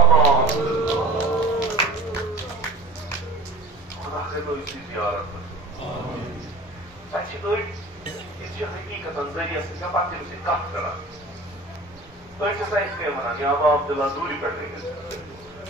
aman. Xuda qilmaysiz ziyoratlar. Bəlkə öyle izci hakikaten zariyasıyla baktığımızı kaptıran. Öyle sayıs kıyamadan ya bu Abdullah duri perdeniz.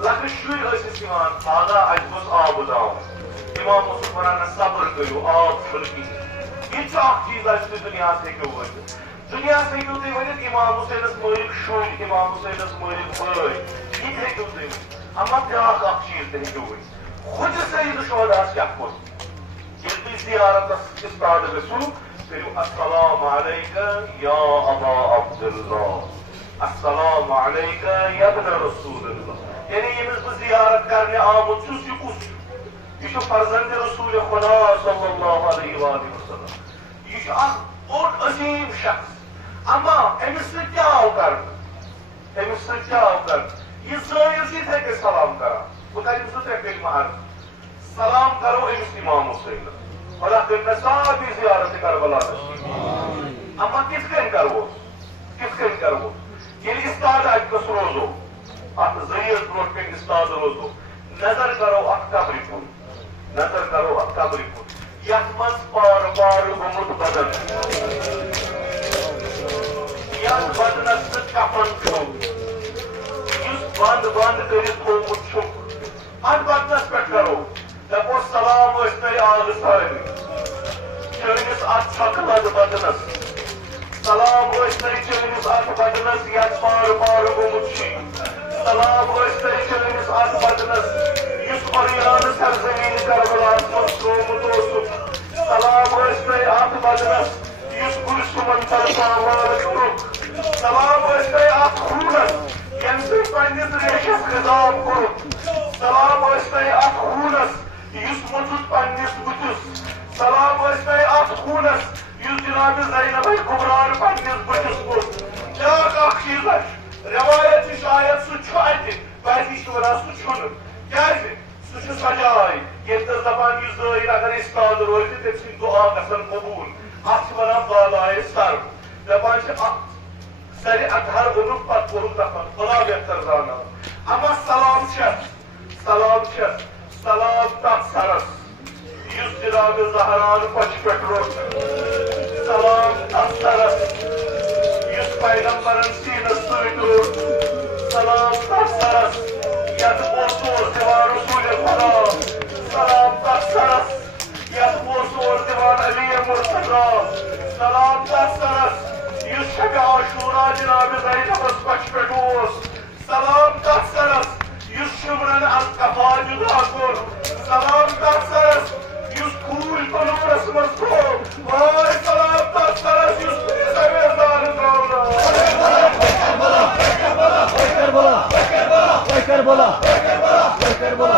لكن شوي الاسمان هذا عجبس آب Dawn امام مسلمان صبر کرو آب خلقی یہ چاک چیز ہے دنیا سے کیوں ہوئی دنیا سے کیوں تھی ونیت امام حسین اس مولک شوی امام حسین اس مولک بھائی یہ تھے کیوں تھی اما بیاق اک چیز تھے کیوں ہوئی خود سید شہداء کیا کھول یہ بھی زیارت استاد رسول پھر السلام علیکہ یا ابا عبداللہ السلام علیکہ یا ابن رسول اللہ یعنی یہ مجھ زیارت کرنے آمد چھوس یہ کچھ یہ جو فرزند رسول خدا صلی اللہ علیہ وآلہ وسلم یہ جو اور عظیم شخص اما امس سے کیا ہو کر یہ ظاہر چیز ہے کہ سلام کرا خدا امس سے کلمہ عرض سلام کرو امس امام حسین خدا کرنا صاحبی زیارت کربلا نشید اما کس کن کرو یہ استاد آج کس روزو ات ذریعہ برو پہ استاد روزو نظر کرو ات قبر کن یت مز پار گومت بدن یت بدنس کفن چھوک اس بند کرت تھومت چھک ات بدنس پہ کرو دپو سلام ٲسۍ آگ سارنٕے چٲنِس ات چھکہٕ لد بدنس سلام ٲسۍ چٲنِس ات بدنس یت پار گومت چھی سلام ٲسۍ چٲنِس ات بدنس یُس قریان سرزمین کربلاس منٛز ترٛوومُت اوسُکھ سلام ٲسۍ ات بدنس یُس گُلشمن طرفہٕ والٕکھ کوٚرُکھ سلام ٲسۍ ات خوٗنس ییٚمہِ سۭتۍ پننِس ریشس خطاب کوٚرُکھ سلام ٲسۍ ات خوٗنس یُس موٚژُت پننِس بُتھِس سلام ٲسۍ ات خوٗنس یُس جناب زینب کُبران پننِس بُتھِس کوٚر بیٛاکھ اکھ چیٖز آسہِ روایت شاید سُہ چھُ اَتہِ باقٕے چھِ وَنان سُہ چھُنہٕ کیٛازِ سُہ چھُ سۄ جاے ییٚتہِ تس دپان یہِ ظٲہِر اگر استاد روزِ تٔمۍ سٕنٛدۍ دُعا گژھن قبوٗل اتھ چھِ وَنان بالایہِ سر دپان چھِ سرِ اطہر ووٚنُکھ پتہٕ کوٚرُکھ دپان خدا بہتر زانان اما سلام چھس سلام تتھ سرس یُس جناب زہران پچہِ پٮ۪ٹھ روٚٹ سلام تتھ سرس یُس پیغمبرن سیٖنس سۭتۍ روٚٹ سلام تتھ سرس یتھ پوٚژھ اوس دِوان رسوٗلِ خدا سلام تتھ سرس یتھ پوٚژھ اوس دِوان علی مرتضیٰ سلام تتھ سرس یُس شبِ عاشوٗرا جناب زینبس پچہِ پٮ۪ٹھ اوس سلام تتھ سرس یُس شمرن القفا جُدا کوٚر سلام تتھ سرس یُس ٹھوٗل تنوٗرس منٛز تھوٚو وٲے سلام تتھ سرس یُس سویردار کربلا